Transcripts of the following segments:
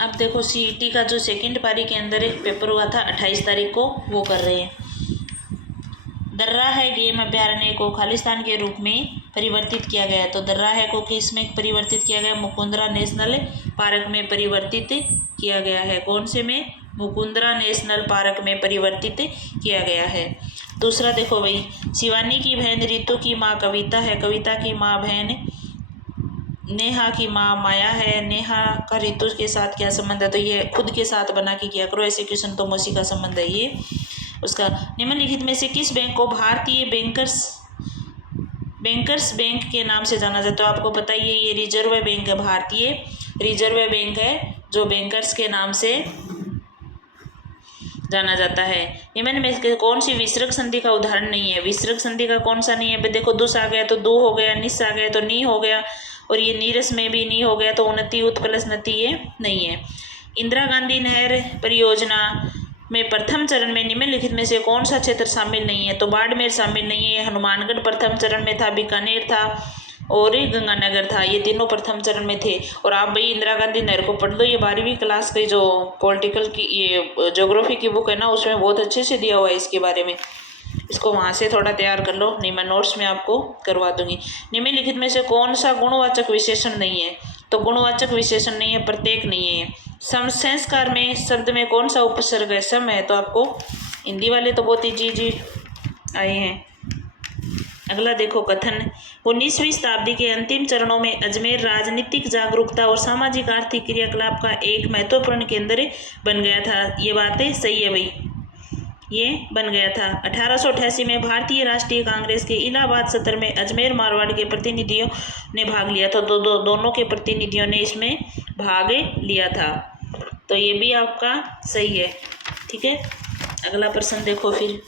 अब देखो सीईटी का जो सेकंड पारी के अंदर एक पेपर हुआ था 28 तारीख को, वो कर रहे हैं। दर्रा है गेम अभ्यारण्य को खालिस्तान के रूप में परिवर्तित किया गया। तो दर्रा है को किस में परिवर्तित किया गया? मुकुंदरा नेशनल पार्क में परिवर्तित किया गया है। कौन से में? मुकुंदरा नेशनल पार्क में परिवर्तित किया गया है। दूसरा देखो भाई, शिवानी की बहन रितु की माँ कविता है, कविता की माँ बहन नेहा की माँ माया है। नेहा का रितु के साथ क्या संबंध है? तो ये खुद के साथ बना के किया करो, ऐसे क्वेश्चन तो मौसी का संबंध है ये उसका। निम्नलिखित में से किस बैंक को भारतीय बैंकर्स बैंक के नाम से जाना जाता है? तो आपको पता ही है ये रिजर्व बैंक है, भारतीय रिजर्व बैंक है जो बैंकर्स के नाम से जाना जाता है। निम्न में से कौन सी विसर्ग संधि का उदाहरण नहीं है? विसर्ग संधि का कौन सा नहीं है? देखो दुस आ गया तो दो हो गया, निस आ गया तो नी हो गया, और ये नीरस में भी नी हो गया, तो उन्नति उत प्लस नति ये नहीं है। इंदिरा गांधी नहर परियोजना में प्रथम चरण में निम्नलिखित में से कौन सा क्षेत्र शामिल नहीं है? तो बाड़मेर शामिल नहीं है, हनुमानगढ़ प्रथम चरण में था, बीकानेर था और गंगानगर था, ये तीनों प्रथम चरण में थे। और आप भाई इंदिरा गांधी नहर को पढ़ लो, ये 12वीं क्लास की जो पॉलिटिकल की ये ज्योग्राफी की बुक है ना, उसमें बहुत अच्छे से दिया हुआ है इसके बारे में, इसको वहाँ से थोड़ा तैयार कर लो, नहीं मैं नोट्स में आपको करवा दूंगी। निम्नलिखित में से कौन सा गुणवाचक विशेषण नहीं है? तो गुणवाचक विशेषण नहीं है, प्रत्येक नहीं है। संस्कार में शब्द में कौन सा उपसर्ग है? सम है। तो आपको हिंदी वाले तो बहुत इजी आए हैं। अगला देखो कथन, 19वीं शताब्दी के अंतिम चरणों में अजमेर राजनीतिक जागरूकता और सामाजिक आर्थिक क्रियाकलाप का एक महत्वपूर्ण केंद्र बन गया था। ये बातें सही है भाई, ये बन गया था। 1888 में भारतीय राष्ट्रीय कांग्रेस के इलाहाबाद सत्र में अजमेर मारवाड़ के प्रतिनिधियों ने भाग लिया था। तो दोनों के प्रतिनिधियों ने इसमें भाग लिया था, तो ये भी आपका सही है। ठीक है, अगला प्रश्न देखो फिर,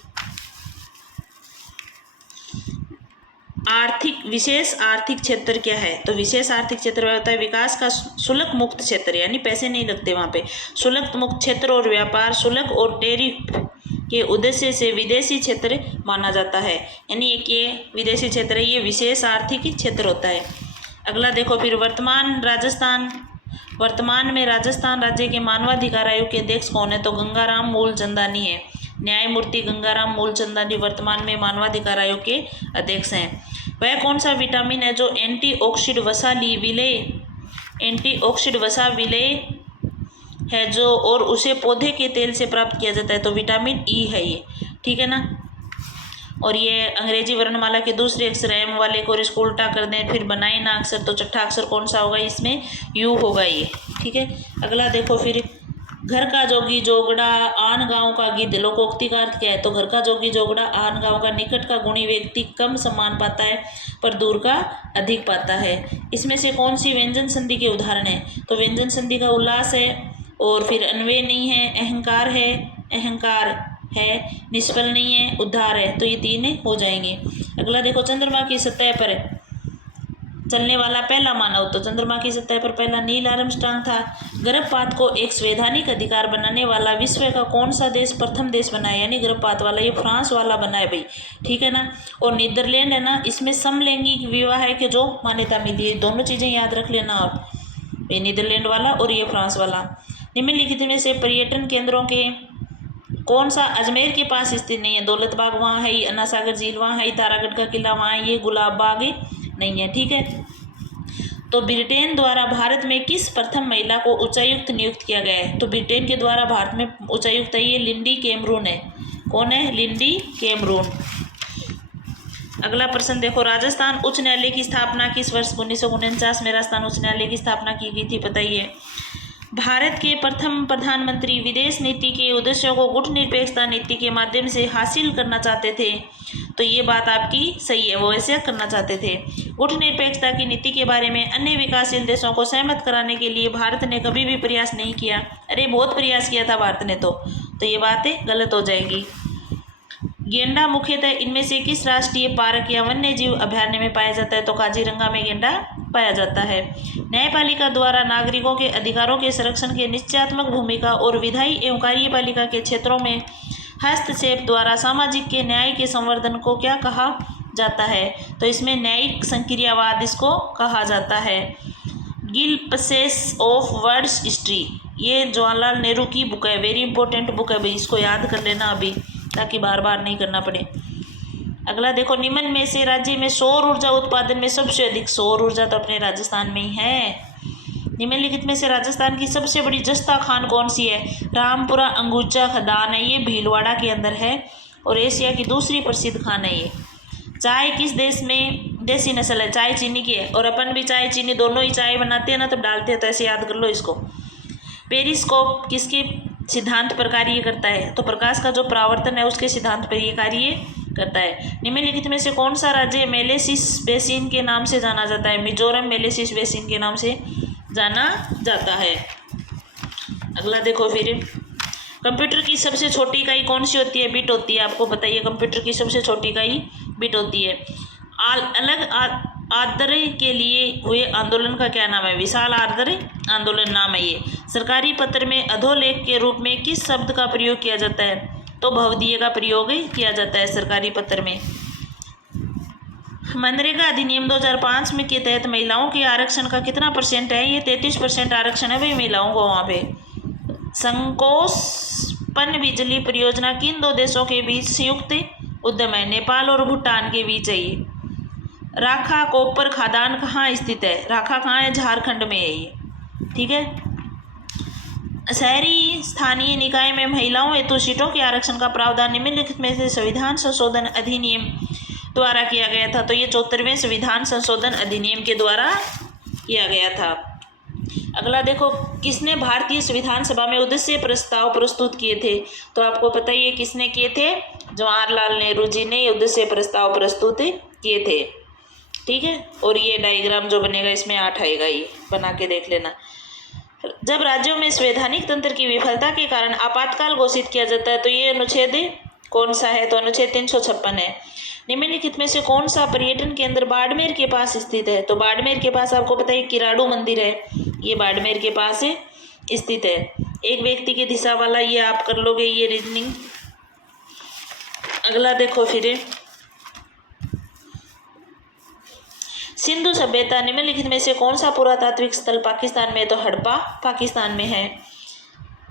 विशेष आर्थिक क्षेत्र क्या है? तो विशेष आर्थिक क्षेत्र होता है विकास का शुल्क मुक्त क्षेत्र, यानी पैसे नहीं लगते वहाँ पे, शुल्क मुक्त क्षेत्र और व्यापार शुल्क और टैरिफ के उद्देश्य से विदेशी क्षेत्र माना जाता है, यानी एक ये विदेशी क्षेत्र है, ये विशेष आर्थिक क्षेत्र होता है। अगला देखो फिर, वर्तमान में राजस्थान राज्य के मानवाधिकार आयोग के अध्यक्ष कौन है? तो गंगाराम मूलचंदानी है, न्यायमूर्ति गंगाराम मूलचंदानी वर्तमान में मानवाधिकार आयोग के अध्यक्ष हैं। वह कौन सा विटामिन है जो एंटीऑक्सीडेंट वसा विलेय है जो, और उसे पौधे के तेल से प्राप्त किया जाता है? तो विटामिन ई है ये, ठीक है ना। और ये अंग्रेजी वर्णमाला के दूसरे अक्षर एम वाले को इसको उल्टा कर दें, फिर बनाए ना अक्षर, तो छठा अक्षर कौन सा होगा? इसमें यू होगा ये, ठीक है। अगला देखो फिर, घर का जोगी जोगड़ा आन गांव का गिद्ध, लोकोक्ति का अर्थ क्या है? तो घर का जोगी जोगड़ा आन गांव का निकट का गुणी व्यक्ति कम सम्मान पाता है पर दूर का अधिक पाता है। इसमें से कौन सी व्यंजन संधि के उदाहरण है? तो व्यंजन संधि का उल्लास है, और फिर अन्वय नहीं है, अहंकार है, निष्फल नहीं है, उद्धार है, तो ये तीन हो जाएंगे। अगला देखो, चंद्रमा की सतह पर चलने वाला पहला मानव, तो चंद्रमा की सतह पर पहला नील आर्मस्ट्रांग था। गर्भपात को एक संवैधानिक अधिकार बनाने वाला विश्व का कौन सा देश प्रथम देश बना है? यानी गर्भपात वाला ये फ्रांस वाला बना है भाई, ठीक है ना। और नीदरलैंड है ना, इसमें समलैंगिक विवाह के जो मान्यता मिली है, दोनों चीज़ें याद रख लेना आप, ये नीदरलैंड वाला और ये फ्रांस वाला। निम्नलिखित में से पर्यटन केंद्रों के कौन सा अजमेर के पास स्थित नहीं है? दौलत बाग वहाँ है, अन्ना सागर झील वहाँ है, तारागढ़ का किला वहाँ है, ये गुलाब बाग नहीं है, ठीक है। तो ब्रिटेन द्वारा भारत में किस प्रथम महिला को उच्चायुक्त नियुक्त किया गया है? तो ब्रिटेन के द्वारा भारत में उच्चायुक्त है ये लिंडी कैमरून है। कौन है? Lindy Cameron. अगला प्रश्न देखो, राजस्थान उच्च न्यायालय की स्थापना किस वर्ष? 1949 में राजस्थान उच्च न्यायालय की स्थापना की गई थी, बताइए। भारत के प्रथम प्रधानमंत्री विदेश नीति के उद्देश्यों को गुटनिरपेक्षता नीति के माध्यम से हासिल करना चाहते थे, तो ये बात आपकी सही है, वो ऐसे करना चाहते थे। गुटनिरपेक्षता की नीति के बारे में अन्य विकासशील देशों को सहमत कराने के लिए भारत ने कभी भी प्रयास नहीं किया। अरे बहुत प्रयास किया था भारत ने, तो ये बातें गलत हो जाएंगी। गेंडा मुख्यतः इनमें से किस राष्ट्रीय पार्क या वन्य जीव अभयारण्य में पाया जाता है? तो काजीरंगा में गेंडा पाया जाता है। न्यायपालिका द्वारा नागरिकों के अधिकारों के संरक्षण के निश्चयात्मक भूमिका और विधायी एवं कार्यपालिका के क्षेत्रों में हस्तक्षेप द्वारा सामाजिक के न्याय के संवर्धन को क्या कहा जाता है? तो इसमें न्यायिक संक्रियावाद इसको कहा जाता है। गिल्पसेस ऑफ वर्ड्स हिस्ट्री, ये जवाहरलाल नेहरू की बुक है, वेरी इंपॉर्टेंट बुक है भाई, इसको याद कर लेना अभी ताकि बार बार नहीं करना पड़े। अगला देखो, निम्न में से राज्य में सौर ऊर्जा उत्पादन में सबसे अधिक, सौर ऊर्जा तो अपने राजस्थान में ही है। निम्नलिखित में से राजस्थान की सबसे बड़ी जस्ता खान कौन सी है? रामपुरा अंगुजा खदान है, ये भीलवाड़ा के अंदर है और एशिया की दूसरी प्रसिद्ध खान है ये। चाय किस देश में देसी नस्ल है? चाय चीनी की है, और अपन भी चाय चीनी दोनों ही चाय बनाते हैं ना, तब डालते हैं, तो ऐसे याद कर लो इसको। पेरिस्कोप किसके सिद्धांत पर कार्य करता है? तो प्रकाश का जो परावर्तन है उसके सिद्धांत पर ये कार्य करता है। निम्नलिखित में से कौन सा राज्य मेलेसिस बेसिन के नाम से जाना जाता है? मिजोरम मेलेसिस बेसिन के नाम से जाना जाता है। अगला देखो फिर, कंप्यूटर की सबसे छोटी इकाई कौन सी होती है? बिट होती है। आपको बताइए कंप्यूटर की सबसे छोटी इकाई बिट होती है। अलग आर्द्र के लिए हुए आंदोलन का क्या नाम है? विशाल आर्द्र आंदोलन नाम है ये। सरकारी पत्र में अधोलेख के रूप में किस शब्द का प्रयोग किया जाता है? तो भवदीय का प्रयोग किया जाता है सरकारी पत्र में। मनरेगा अधिनियम 2005 में के तहत महिलाओं के आरक्षण का कितना % है? ये 33% आरक्षण है भाई महिलाओं को वहाँ पे। संकोष्पन बिजली परियोजना किन दो देशों के बीच संयुक्त उद्यम है? नेपाल और भूटान के बीच है ये। राखा कोपर खदान कहाँ स्थित है? राखा कहाँ है? झारखंड में है ये, ठीक है। शहरी स्थानीय निकाय में महिलाओं हेतु सीटों के आरक्षण का प्रावधान निम्नलिखित में से संविधान संशोधन अधिनियम द्वारा किया गया था? तो ये 74वें संविधान संशोधन अधिनियम के द्वारा किया गया था। अगला देखो, किसने भारतीय संविधान सभा में उद्देश्य प्रस्ताव प्रस्तुत किए थे? तो आपको पता ही है किसने किए थे? जवाहरलाल नेहरू जी ने उद्देश्य प्रस्ताव प्रस्तुत किए थे, ठीक है। और ये डायग्राम जो बनेगा इसमें 8 आएगा, ये बना के देख लेना। जब राज्यों में संवैधानिक तंत्र की विफलता के कारण आपातकाल घोषित किया जाता है तो ये अनुच्छेद कौन सा है? तो अनुच्छेद 356 है। निम्नलिखित में से कौन सा पर्यटन केंद्र बाड़मेर के पास स्थित है? तो बाड़मेर के पास आपको पता है किराड़ू मंदिर है, ये बाड़मेर के पास स्थित है। एक व्यक्ति की दिशा वाला, ये आप कर लोगे ये रीजनिंग। अगला देखो फिर, सिंधु सभ्यता निम्नलिखित में से कौन सा पुरातात्विक स्थल पाकिस्तान में? तो हड़प्पा पाकिस्तान में है।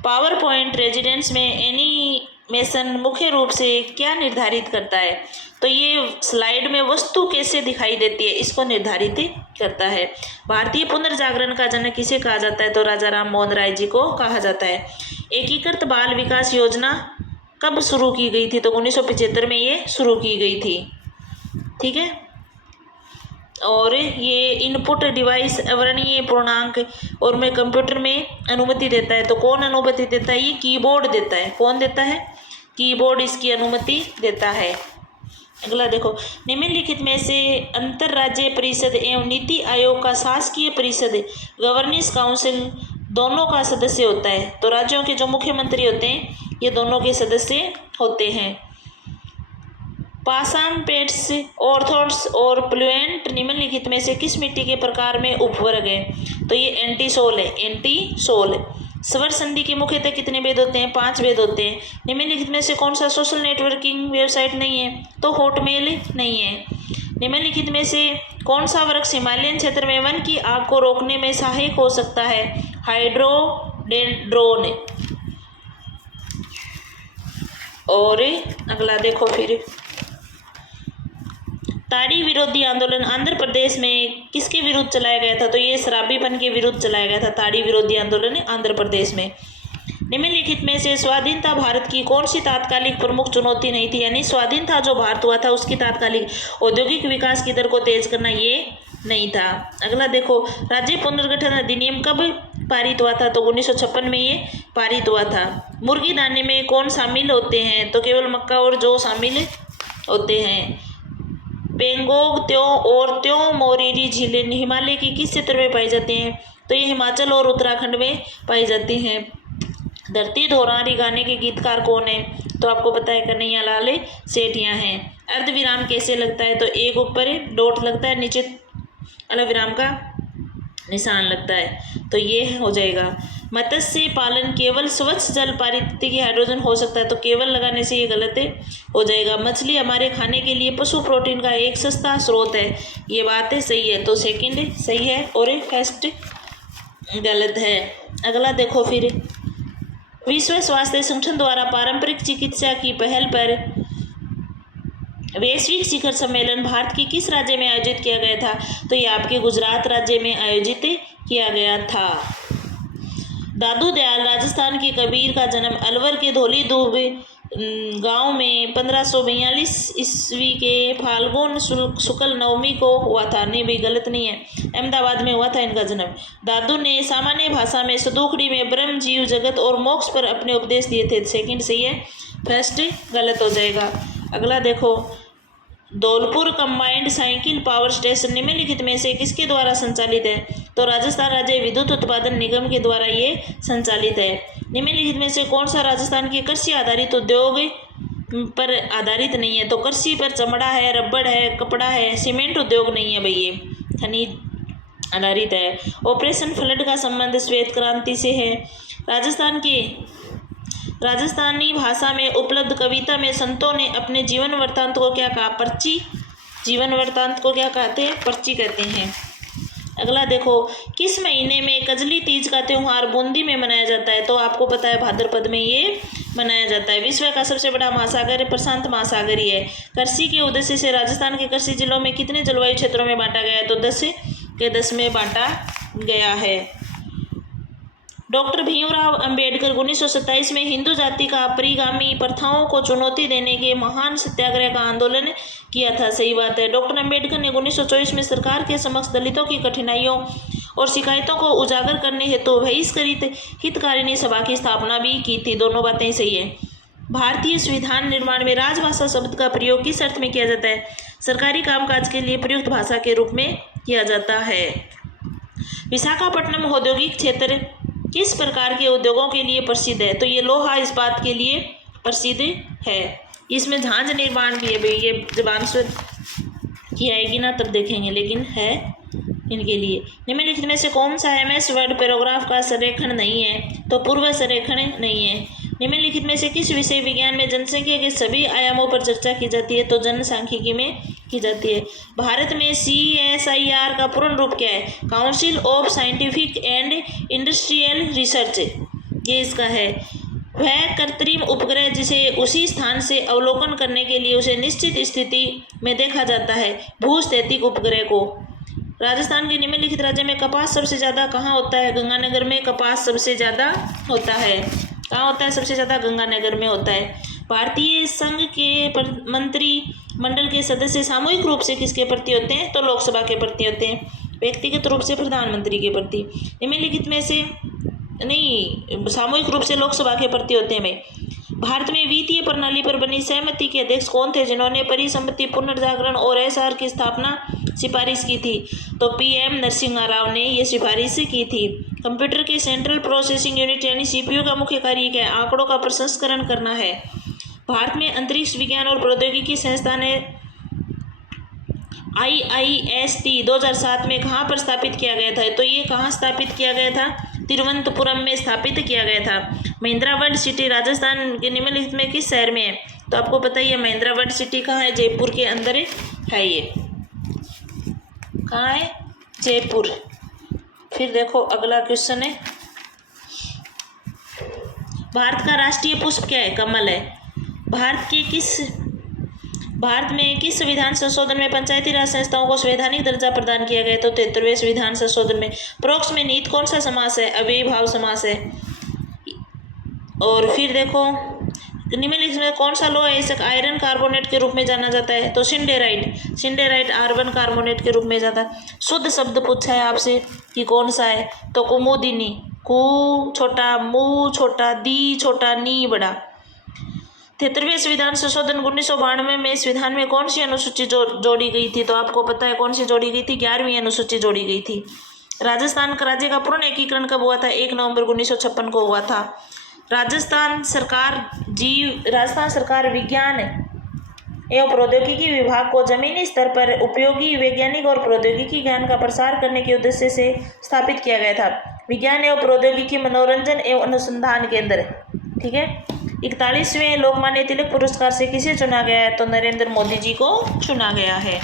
पावर पॉइंट रेजिडेंस में एनिमेशन मुख्य रूप से क्या निर्धारित करता है? तो ये स्लाइड में वस्तु कैसे दिखाई देती है इसको निर्धारित करता है। भारतीय पुनर्जागरण का जनक किसे कहा जाता है? तो राजा राम मोहन राय जी को कहा जाता है। एकीकृत बाल विकास योजना कब शुरू की गई थी? तो 1975 में ये शुरू की गई थी, ठीक है। और ये इनपुट डिवाइस अवर्णीय पूर्णांक और में कंप्यूटर में अनुमति देता है। तो कौन अनुमति देता है? ये कीबोर्ड देता है। कौन देता है? कीबोर्ड इसकी अनुमति देता है। अगला देखो, निम्नलिखित में से अंतर्राज्यीय परिषद एवं नीति आयोग का शासकीय परिषद गवर्नेंस काउंसिल दोनों का सदस्य होता है? तो राज्यों के जो मुख्यमंत्री होते हैं ये दोनों के सदस्य होते हैं। पाषाण पेट्स, ऑर्थोड्स और प्लूएंट निम्नलिखित में से किस मिट्टी के प्रकार में उपवर्ग है? तो ये एंटीसोल है, एंटीसोल। स्वर संधि के मुख्यतः कितने भेद होते हैं? 5 भेद होते हैं। निम्नलिखित में से कौन सा सोशल नेटवर्किंग वेबसाइट नहीं है? तो हॉटमेल नहीं है। निम्नलिखित में से कौन सा वृक्ष हिमालयन क्षेत्र में वन की आग को रोकने में सहायक हो सकता है? हाइड्रोडेंड्रोन। और अगला देखो फिर, ताड़ी विरोधी आंदोलन आंध्र प्रदेश में किसके विरुद्ध चलाया गया था? तो ये शराबीपन के विरुद्ध चलाया गया था ताड़ी विरोधी आंदोलन आंध्र प्रदेश में। निम्नलिखित में से स्वाधीनता भारत की कौन सी तात्कालिक प्रमुख चुनौती नहीं थी? यानी स्वाधीन था जो भारत हुआ था उसकी तात्कालिक औद्योगिक विकास की दर को तेज करना ये नहीं था। अगला देखो, राज्य पुनर्गठन अधिनियम कब पारित हुआ था? तो 1956 में ये पारित हुआ था। मुर्गी दाने में कौन शामिल होते हैं? तो केवल मक्का और जौ शामिल होते हैं। पेंगोंग, त्यों और त्यों मोरीरी झीलें हिमालय की किस क्षेत्र में पाई जाती हैं? तो ये हिमाचल और उत्तराखंड में पाई जाती हैं। धरती धोरारी गाने के गीतकार कौन है? तो आपको पता है कन्हैया लाल सेठिया हैं। अर्धविराम कैसे लगता है? तो एक ऊपर डॉट लगता है, नीचे अलविराम का निशान लगता है, तो ये हो जाएगा। मत्स्य पालन केवल स्वच्छ जल पारिस्थितिकी हाइड्रोजन हो सकता है, तो केवल लगाने से ये गलत हो जाएगा। मछली हमारे खाने के लिए पशु प्रोटीन का एक सस्ता स्रोत है, ये बात सही है, तो सेकंड सही है और फर्स्ट गलत है। अगला देखो फिर, विश्व स्वास्थ्य संगठन द्वारा पारंपरिक चिकित्सा की पहल पर वैश्विक शिखर सम्मेलन भारत के किस राज्य में आयोजित किया गया था? तो ये आपके गुजरात राज्य में आयोजित किया गया था। दादू दयाल राजस्थान के कबीर का जन्म अलवर के धौली दूब गांव में 1542 ईस्वी के फाल्गुन शुक्ल नवमी को हुआ था। नहीं भाई, गलत नहीं है, अहमदाबाद में हुआ था इनका जन्म। दादू ने सामान्य भाषा में सदुखड़ी में ब्रह्म जीव जगत और मोक्ष पर अपने उपदेश दिए थे। सेकंड सही है, फर्स्ट गलत हो जाएगा। अगला देखो, Dholpur combined cycle power station निम्नलिखित में से किसके द्वारा संचालित है? तो राजस्थान राज्य विद्युत उत्पादन निगम के द्वारा ये संचालित है। निम्नलिखित में से कौन सा राजस्थान के कृषि आधारित उद्योग पर आधारित नहीं है? तो कृषि पर चमड़ा है, रबड़ है, कपड़ा है, सीमेंट उद्योग नहीं है भाई, ये खनिज आधारित है। ऑपरेशन फ्लड का संबंध श्वेत क्रांति से है। राजस्थानी भाषा में उपलब्ध कविता में संतों ने अपने जीवन वृत्तांत को क्या कहा? पर्ची। जीवन वृत्तांत को क्या कहते हैं? पर्ची कहते हैं। अगला देखो, किस महीने में कजली तीज का त्यौहार बूंदी में मनाया जाता है? तो आपको पता है भाद्रपद में ये मनाया जाता है। विश्व का सबसे बड़ा महासागर प्रशांत महासागर ही है। कृषि के उद्देश्य से राजस्थान के कृषि जिलों में कितने जलवायु क्षेत्रों में बांटा गया है? तो 10 के 10 में बांटा गया है। डॉक्टर भीमराव अंबेडकर 1927 में हिंदू जाति का परिगामी प्रथाओं को चुनौती देने के महान सत्याग्रह का आंदोलन किया था। सही बात है। डॉक्टर अंबेडकर ने 1924 में सरकार के समक्ष दलितों की कठिनाइयों और शिकायतों को उजागर करने हेतु बहिष्कृत हितकारिणी सभा की स्थापना भी की थी। दोनों बातें सही है। भारतीय संविधान निर्माण में राजभाषा शब्द का प्रयोग किस अर्थ में किया जाता है? सरकारी कामकाज के लिए प्रयुक्त भाषा के रूप में किया जाता है। विशाखापट्टनम औद्योगिक क्षेत्र किस प्रकार के उद्योगों के लिए प्रसिद्ध है? तो ये लोहा इस्पात के लिए प्रसिद्ध है। इसमें जहाज निर्माण भी है भाई, ये जब आंसर की आएगी ना तब देखेंगे, लेकिन है इनके लिए। निम्नलिखित में से कौन सा एमएस वर्ड पैराग्राफ का संरेखण नहीं है? तो पूर्व संरेखण नहीं है। निम्नलिखित में से किस विषय विज्ञान में जनसंख्या के सभी आयामों पर चर्चा की जाती है? तो जनसांख्यिकी में की जाती है। भारत में CSIR का पूर्ण रूप क्या है? Council of scientific and industrial research, ये इसका है। वह कृत्रिम उपग्रह जिसे उसी स्थान से अवलोकन करने के लिए उसे निश्चित स्थिति में देखा जाता है, भूस्थैतिक उपग्रह को। राजस्थान के निम्नलिखित राज्य में कपास सबसे ज़्यादा कहाँ होता है? गंगानगर में कपास सबसे ज़्यादा होता है। कहाँ होता है सबसे ज़्यादा? गंगानगर में होता है। भारतीय संघ के मंत्रिमंडल के सदस्य सामूहिक रूप से किसके प्रति होते हैं? तो लोकसभा के प्रति होते हैं, व्यक्तिगत रूप से प्रधानमंत्री के प्रति। निम्नलिखित में से नहीं, सामूहिक रूप से लोकसभा के प्रति होते हैं भाई। भारत में वित्तीय प्रणाली पर बनी सहमति के अध्यक्ष कौन थे जिन्होंने परिसंपत्ति पुनर्जागरण और SR की स्थापना सिफारिश की थी? तो PM नरसिम्हा राव ने यह सिफारिश की थी। कंप्यूटर के सेंट्रल प्रोसेसिंग यूनिट यानी CPU का मुख्य कार्य क्या है? आंकड़ों का प्रसंस्करण करना है। भारत में अंतरिक्ष विज्ञान और प्रौद्योगिकी संस्थान है IIST 2007 में कहाँ पर स्थापित किया गया था? तो ये कहाँ स्थापित किया गया था? तिरुवनंतपुरम में स्थापित किया गया था। महिंद्रा वर्ल्ड सिटी राजस्थान के निम्नलिखित में किस शहर में है? तो आपको पता ही है महिंद्रा वर्ल्ड सिटी कहाँ है? जयपुर के अंदर है। ये कहाँ है? जयपुर। फिर देखो अगला क्वेश्चन है, भारत का राष्ट्रीय पुष्प क्या है? कमल है। भारत में किस संविधान संशोधन में पंचायती राज संस्थाओं को संवैधानिक दर्जा प्रदान किया गया? तो 73वें संविधान संशोधन में। परोक्ष में निहित कौन सा समास है? अव्ययीभाव समास है। और फिर देखो निम्नलिखित में कौन सा लोह ऐसा आयरन कार्बोनेट के रूप में जाना जाता है? तो सिंडेराइट आर्गन कार्बोनेट के रूप में जाता है। शुद्ध शब्द पूछा है आपसे कि कौन सा है? तो कुमुदिनी, कु छोटा, मु छोटा, दी छोटा, नी बड़ा। 73वें संविधान संशोधन 1992 में संविधान में कौन सी अनुसूची जोड़ी गई थी? तो आपको पता है कौन सी जोड़ी गई थी? 11वीं अनुसूची जोड़ी गई थी। राजस्थान का राज्य का पूर्ण एकीकरण कब हुआ था? 1 नवंबर 1956 को हुआ था। राजस्थान सरकार विज्ञान एवं प्रौद्योगिकी विभाग को जमीनी स्तर पर उपयोगी वैज्ञानिक और प्रौद्योगिकी ज्ञान का प्रसार करने के उद्देश्य से स्थापित किया गया था। विज्ञान एवं प्रौद्योगिकी मनोरंजन एवं अनुसंधान केंद्र, ठीक है। 41वें लोकमान्य तिलक पुरस्कार से किसे चुना गया है? तो नरेंद्र मोदी जी को चुना गया है।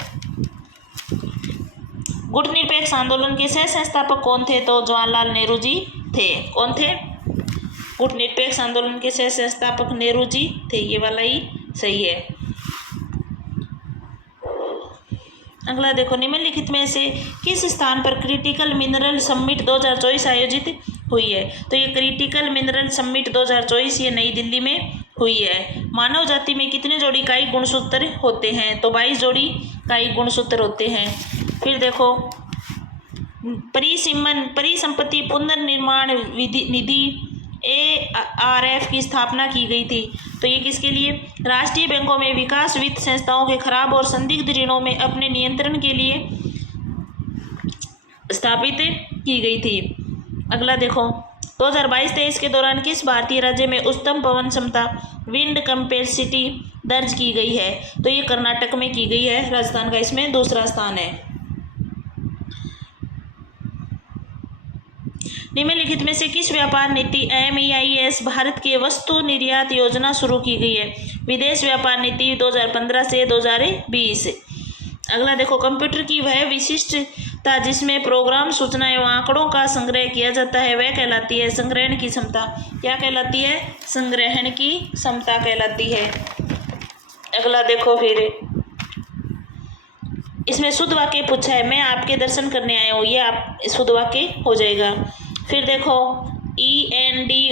गुट निरपेक्ष आंदोलन के सह संस्थापक कौन थे? तो जवाहरलाल नेहरू जी थे। कौन थे? गुट निरपेक्ष आंदोलन के सह संस्थापक नेहरू जी थे। ये वाला ही सही है। अगला देखो, निम्नलिखित में से किस स्थान पर क्रिटिकल मिनरल समिट 2024 आयोजित हुई है? तो ये क्रिटिकल मिनरल समिट 2024 ये नई दिल्ली में हुई है। मानव जाति में कितने जोड़ी कायिक गुणसूत्र होते हैं? तो 22 जोड़ी कायिक गुणसूत्र होते हैं। फिर देखो, परिसंपत्ति पुनर्निर्माण निधि ARF की स्थापना की गई थी। तो ये किसके लिए? राष्ट्रीय बैंकों में विकास वित्त संस्थाओं के खराब और संदिग्ध ऋणों में अपने नियंत्रण के लिए स्थापित की गई थी। अगला देखो, 2022-23 के दौरान किस भारतीय राज्य में उच्चतम पवन क्षमता विंड कैपेसिटी दर्ज की गई है? तो ये कर्नाटक में की गई है। राजस्थान का इसमें दूसरा स्थान है। निम्नलिखित में से किस व्यापार नीति MEIS भारत के वस्तु निर्यात योजना शुरू की गई है? विदेश व्यापार नीति 2015 से 2020। अगला देखो, कंप्यूटर की वह विशिष्टता जिसमें प्रोग्राम, सूचना एवं आंकड़ों का संग्रह किया जाता है वह कहलाती है संग्रहण की क्षमता। क्या कहलाती है? संग्रहण की क्षमता कहलाती है। अगला देखो, फिर इसमें शुद्ध वाक्य पूछा है, मैं आपके दर्शन करने आया हूँ, ये आप शुद्ध वाक्य हो जाएगा। फिर देखो, ENDORSMENT,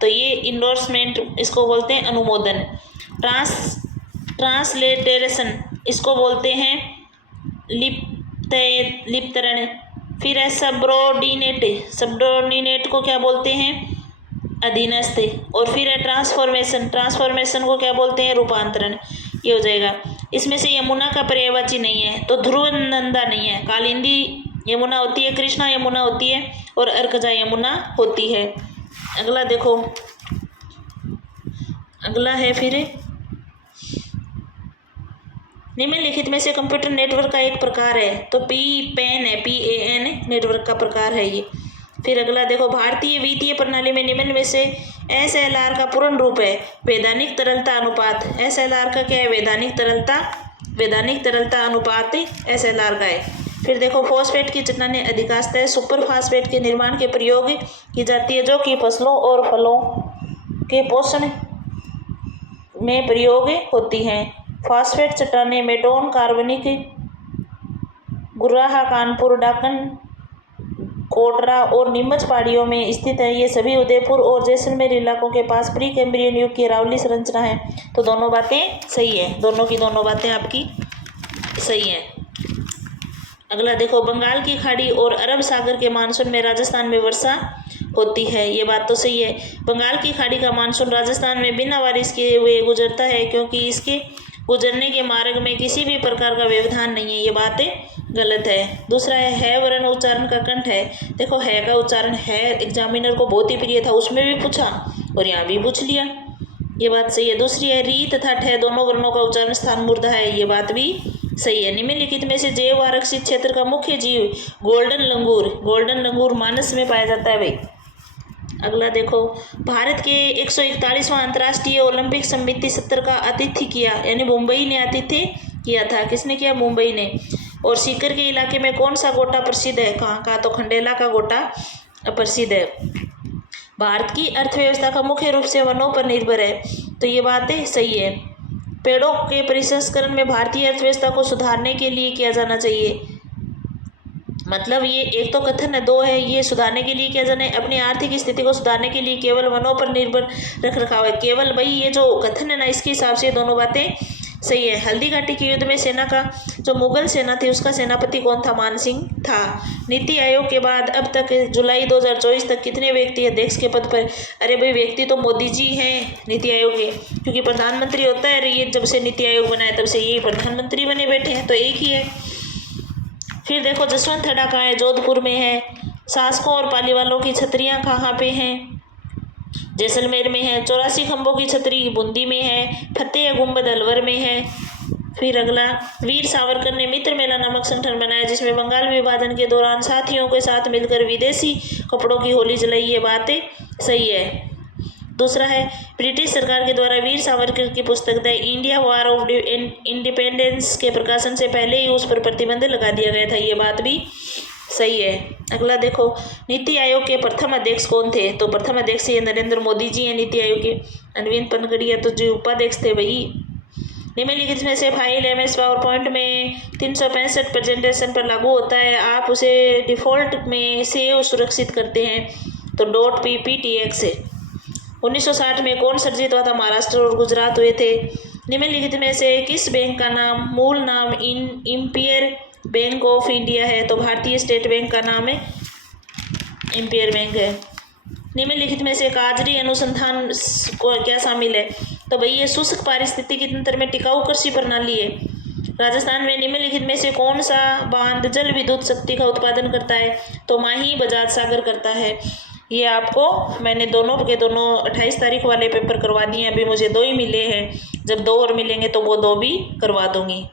तो ये इंडोर्समेंट इसको बोलते हैं अनुमोदन। ट्रांसलेटरेशन इसको बोलते हैं लिप्तरण। फिर है सबऑर्डिनेट को क्या बोलते हैं? अधीनस्थ। और फिर है ट्रांसफॉर्मेशन को क्या बोलते हैं? रूपांतरण। ये हो जाएगा। इसमें से यमुना का पर्यायवाची नहीं है, तो ध्रुवनंदा नहीं है। कालिंदी यमुना होती है, कृष्णा यमुना होती है और अर्कजा यमुना होती है। अगला देखो, अगला है फिर निम्नलिखित में से कंप्यूटर नेटवर्क का एक प्रकार है? तो PAN है, PAN नेटवर्क का प्रकार है ये। फिर अगला देखो, भारतीय वित्तीय प्रणाली में निम्न में से SLR का पूर्ण रूप है? वैधानिक तरलता अनुपात। SLR का क्या है? वैधानिक तरलता अनुपात SLR का है। फिर देखो, फॉस्फेट की चट्टानें अधिकांशतः सुपर फास्फेट के निर्माण के प्रयोग की जाती है जो कि फसलों और फलों के पोषण में प्रयोग होती हैं। फॉस्फेट चट्टानें मेटोन, कार्बनिक, गुर्राह, कानपुर, डाकन, कोटरा और नीमच पहाड़ियों में स्थित है। ये सभी उदयपुर और जैसलमेर इलाकों के पास प्री कैम्ब्रियन युग की अरावली संरचना है। तो दोनों बातें सही है, दोनों की दोनों बातें आपकी सही हैं। अगला देखो, बंगाल की खाड़ी और अरब सागर के मानसून में राजस्थान में वर्षा होती है। ये बात तो सही है। बंगाल की खाड़ी का मानसून राजस्थान में बिना बारिश के हुए गुजरता है क्योंकि इसके गुजरने के मार्ग में किसी भी प्रकार का व्यवधान नहीं है। ये बात गलत है। दूसरा है वर्ण उच्चारण का कंठ है। देखो, है का उच्चारण है एग्जामिनर को बहुत ही प्रिय था, उसमें भी पूछा और यहाँ भी पूछ लिया। ये बात सही है। दूसरी है री तथा ठे दोनों वर्णों का उच्चारण स्थान मूर्धा है। ये बात भी सही है। निम्नलिखित में से जैव आरक्षित क्षेत्र का मुख्य जीव गोल्डन लंगूर मानस में पाया जाता है भाई। अगला देखो, भारत के 141वां अंतर्राष्ट्रीय ओलंपिक समिति सत्र का आतिथ्य किया, यानी मुंबई ने आतिथ्य किया था। किसने किया? मुंबई ने। और सीकर के इलाके में कौन सा गोटा प्रसिद्ध है? कहाँ का? तो खंडेला का गोटा प्रसिद्ध है। भारत की अर्थव्यवस्था का मुख्य रूप से वनों पर निर्भर है। तो ये बात सही है। पेड़ों के प्रसंस्करण में भारतीय अर्थव्यवस्था को सुधारने के लिए किया जाना चाहिए। मतलब ये एक तो कथन है, दो है ये सुधारने के लिए किया जाना है। अपनी आर्थिक स्थिति को सुधारने के लिए केवल वनों पर निर्भर रख रखाव है। केवल भाई ये जो कथन है ना, इसके हिसाब से दोनों बातें सही है। हल्दी घाटी के युद्ध में सेना का जो मुगल सेना थी उसका सेनापति कौन था? मान सिंह था। नीति आयोग के बाद अब तक जुलाई 2024 तक कितने व्यक्ति अध्यक्ष के पद पर? अरे भाई, व्यक्ति तो मोदी जी हैं नीति आयोग के, क्योंकि प्रधानमंत्री होता है। ये जब से नीति आयोग बना है तब से यही प्रधानमंत्री बने बैठे हैं, तो एक ही है। फिर देखो, जसवंत थड़ा कहाँ है? जोधपुर में है। शासकों और पालीवालों की छतरियाँ कहाँ पे हैं? जैसलमेर में है। 84 खंभों की छतरी बूंदी में है। फतेह गुंबद अलवर में है। फिर अगला, वीर सावरकर ने मित्र मेला नामक संगठन बनाया जिसमें बंगाल विभाजन के दौरान साथियों के साथ मिलकर विदेशी कपड़ों की होली जलाई। ये बात सही है। दूसरा है ब्रिटिश सरकार के द्वारा वीर सावरकर की पुस्तक the India war of independence के प्रकाशन से पहले ही उस पर प्रतिबंध लगा दिया गया था। ये बात भी सही है। अगला देखो, नीति आयोग के प्रथम अध्यक्ष कौन थे? तो प्रथम अध्यक्ष ये नरेंद्र मोदी जी हैं नीति आयोग के। अरविंद पनगड़िया तो जो उपाध्यक्ष थे वही। निम्नलिखित में से फाइल MS पावर पॉइंट में 365 प्रेजेंटेशन पर लागू होता है। आप उसे डिफ़ॉल्ट में सेव सुरक्षित करते हैं तो .pptx है। 1960 में कौन सर्जित हुआ था? महाराष्ट्र और गुजरात हुए थे। निम्नलिखित में से किस बैंक का नाम मूल नाम इंपियर बैंक ऑफ इंडिया है? तो भारतीय स्टेट बैंक का नाम है इंपियर बैंक है। निम्नलिखित में से काजरी अनुसंधान को क्या शामिल है? तो भाई ये शुष्क पारिस्थितिकी तंत्र में टिकाऊ कृषि प्रणाली है। राजस्थान में निम्नलिखित में से कौन सा बांध जल विद्युत शक्ति का उत्पादन करता है? तो माही बजाज सागर करता है। ये आपको मैंने दोनों के दोनों 28 तारीख वाले पेपर करवा दिए। अभी मुझे 2 ही मिले हैं, जब 2 और मिलेंगे तो वो 2 भी करवा दूंगी।